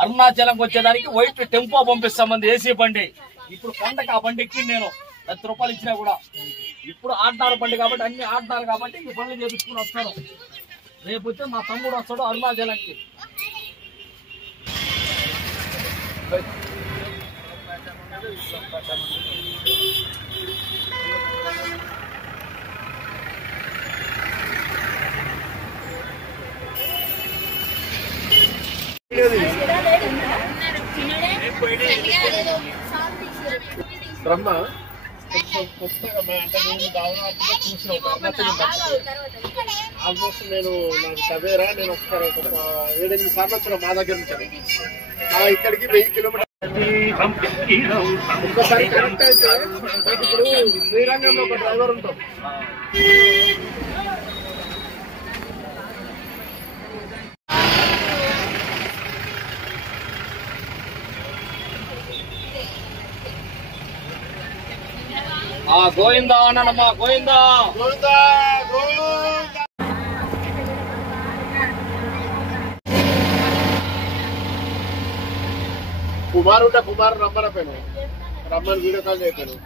అరుణాచలం వచ్చేదానికి white tempo పంపిస్తామంది AC బండి. ఇప్పుడు కొండకి ఆ బండి ఎక్కి నేను 10 రూపాయలు ఇచ్చినా కూడా ఇప్పుడు ఆడతారు బండి కాబట్టి అన్ని ఆడతారు కాబట్టి ఈ బండ్లు చేపించుకుని వస్తారు. రేపు వచ్చి మా తమ్ముడు వస్తాడు అరుణాచలంకి. బ్రహ్మ ఆల్మోస్ట్ నేను నాకు చదివేరా నేను ఒకసారి 7-8 సార్లు వచ్చిన మా దగ్గర నుంచి ఇక్కడికి 1000 కిలోమీటర్లు. ఒక్కసారి కరెక్ట్ అయితే నాకు ఇప్పుడు శ్రీరంగంలో ఒక డ్రైవర్ ఉంటాం. గోవిందా అన్నమ్మా, గోవిందా గోవిందా గోవిందా. కుమారుంటే కుమారు రమ్మనపోయాను, రమ్మని వీడియో కాల్ చేయను.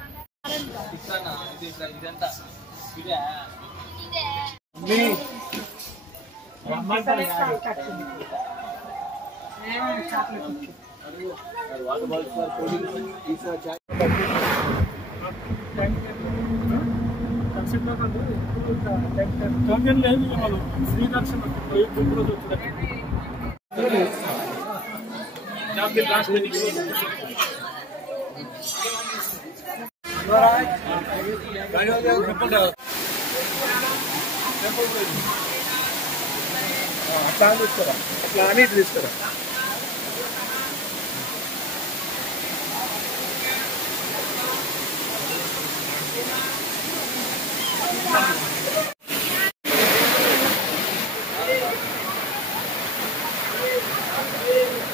అట్లా అని తీసుకురా.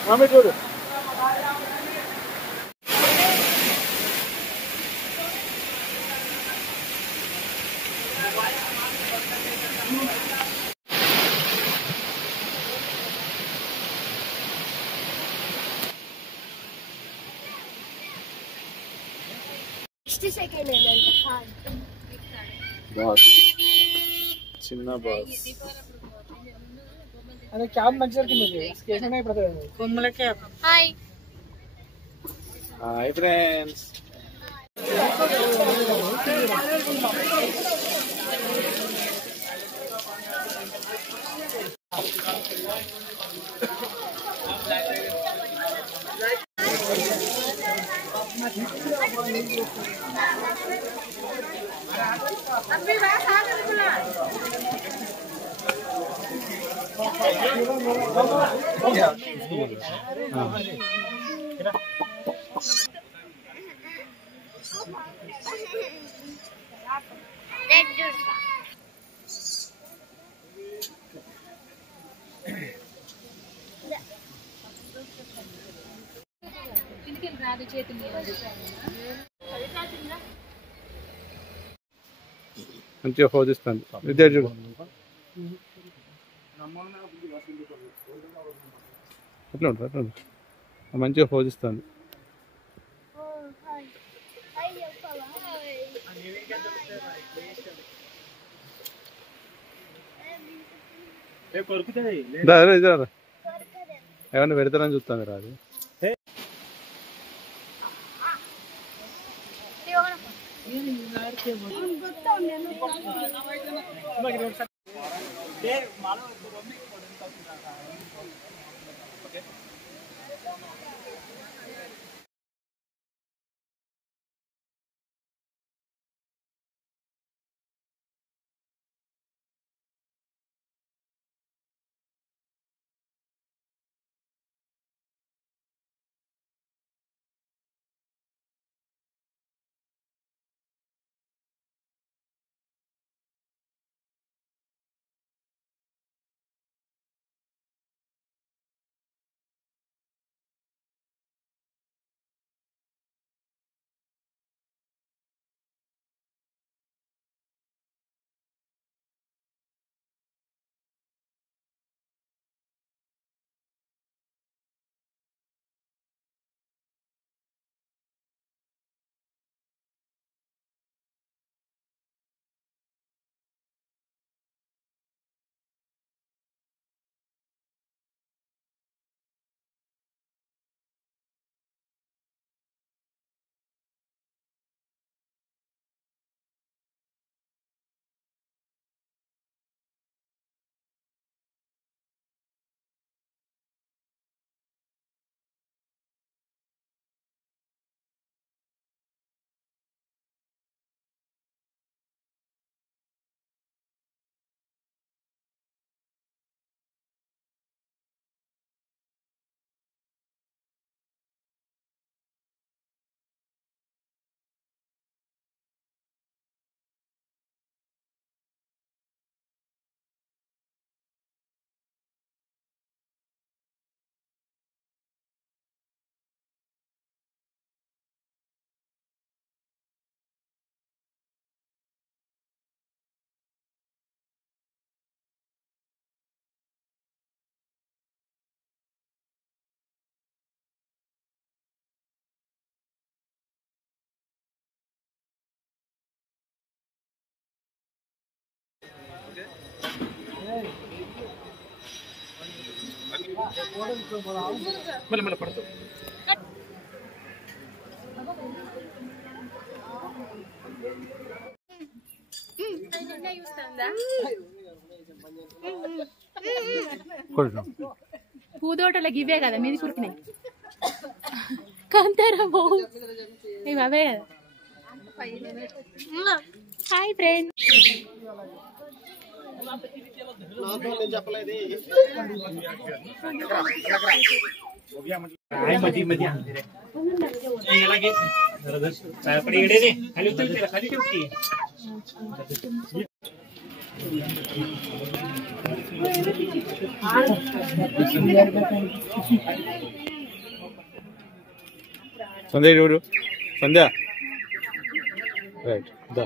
మమ్మీ చూడు బాస్, చిన్న బాస్. अरे क्या मंचर की मुझे कैसे नहीं पता कोमल क्या हाय हाय फ्रेंड्स. अभी बात आ गई बोला మంచిగా పోదిస్తాను విద్యార్థులు. అట్లా ఉంటుంది అట్లా ఉంటుంది మంచిగా పోదిస్తాను. ఏమన్నా పెడతారని చూస్తాను రాదు. మళ్ళీ మళ్ళీ పడుతుంది. పూదోటలకు ఇవే కదా మీది కురికినాయి కంతారా బావు ఇవి అవే కదా. హాయ్ ఫ్రెండ్, నేను చెప్పలేదు. సంధ్య చూడు, సంధ్య రైట్ దా.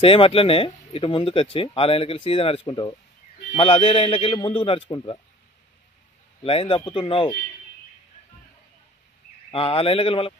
సేమ్ అట్లనే ఇటు ముందుకు వచ్చి ఆ లైన్లోకి వెళ్ళి సీదా నడుచుకుంటావు, మళ్ళీ అదే లైన్లోకి వెళ్ళి ముందుకు నడుచుకుంటారా. లైన్ తప్పుతున్నావు, ఆ లైన్లోకి వెళ్ళి మళ్ళీ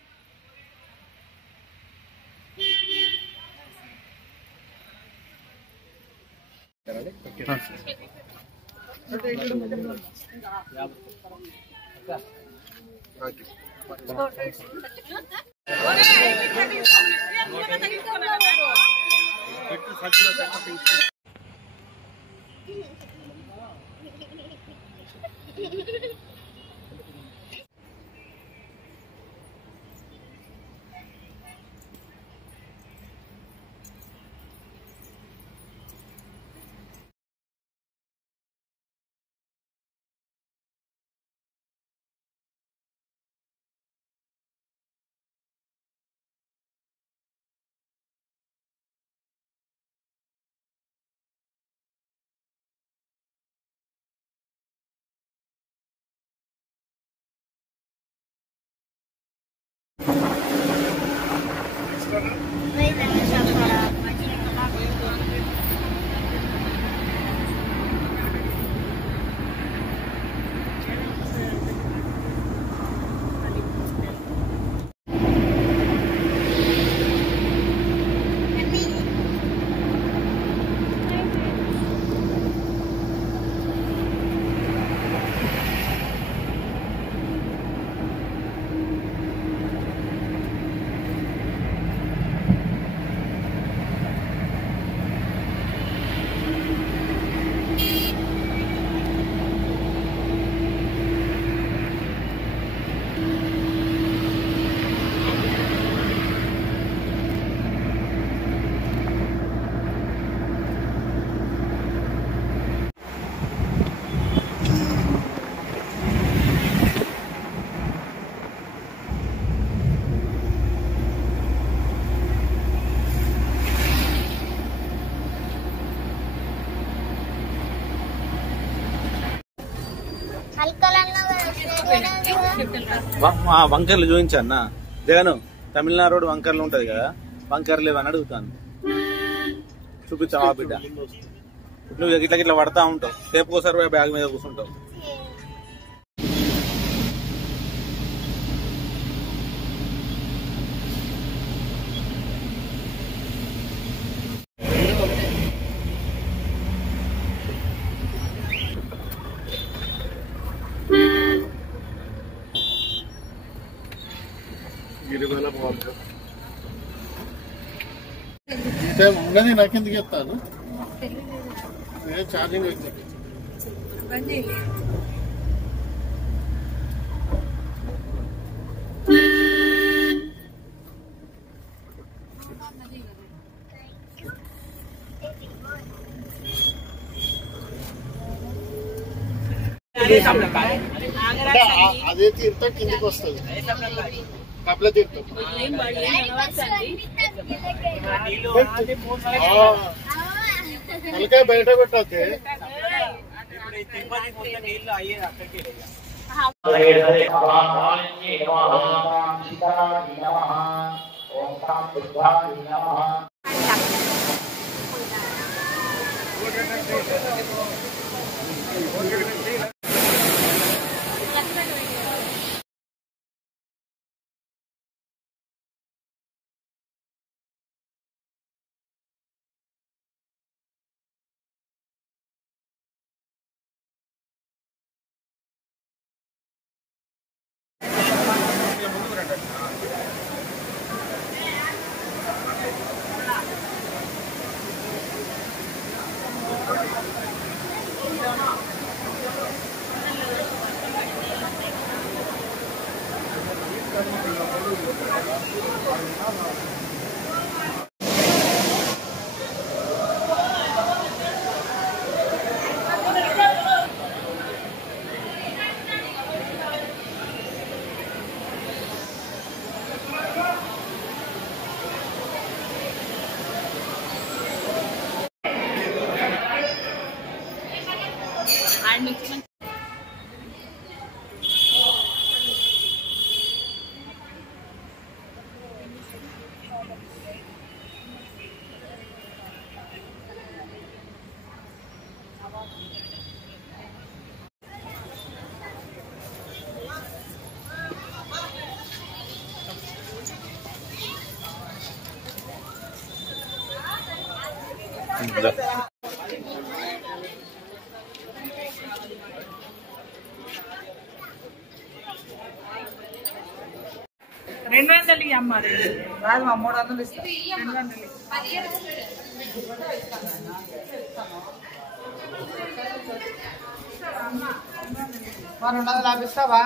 వంకర్లు చూపించాన్న జగను. తమిళనాడు రోడ్ వంకర్లు ఉంటది కదా, వంకర్లు లేవని అడుగుతాను. చూపించావా బిడ్డ? నువ్వు ఇట్లా ఇట్లా పడతా ఉంటావు, సేపుకోసారి బ్యాగ్ మీద కూర్చుంటావు. ఉన్నది నాకెందుకు చెప్తాను, ఛార్జింగ్ అయితే అదే తీర్థం కిందికి వస్తుంది, కపిల తీర్థం. తలకాయ బయట పెట్టద్దే. కొంచెం ముందుకు రండి. అమ్మ రాదు మా 300 ఇస్తా 200 మరి 200 ఇస్తావా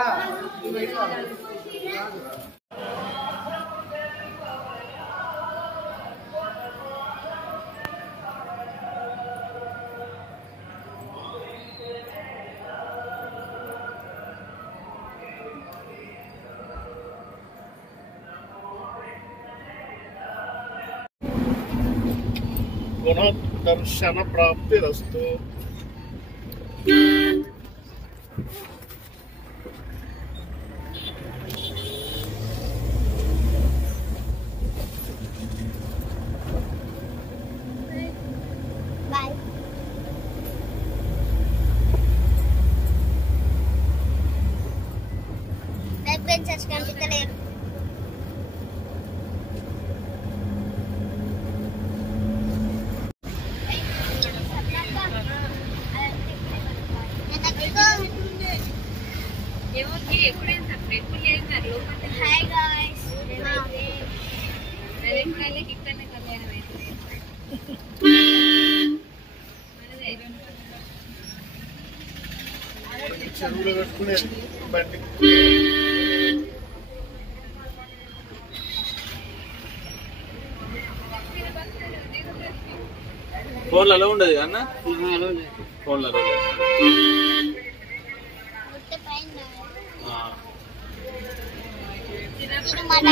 దర్శన ప్రాప్తిరస్తు. కనిపించలేరు. హాయ్ గాయ్స్, చెరువులో పెట్టుకునే బండి ఫోన్లలో ఉండదు అన్న, ఫోన్లలో ఇప్పుడు మన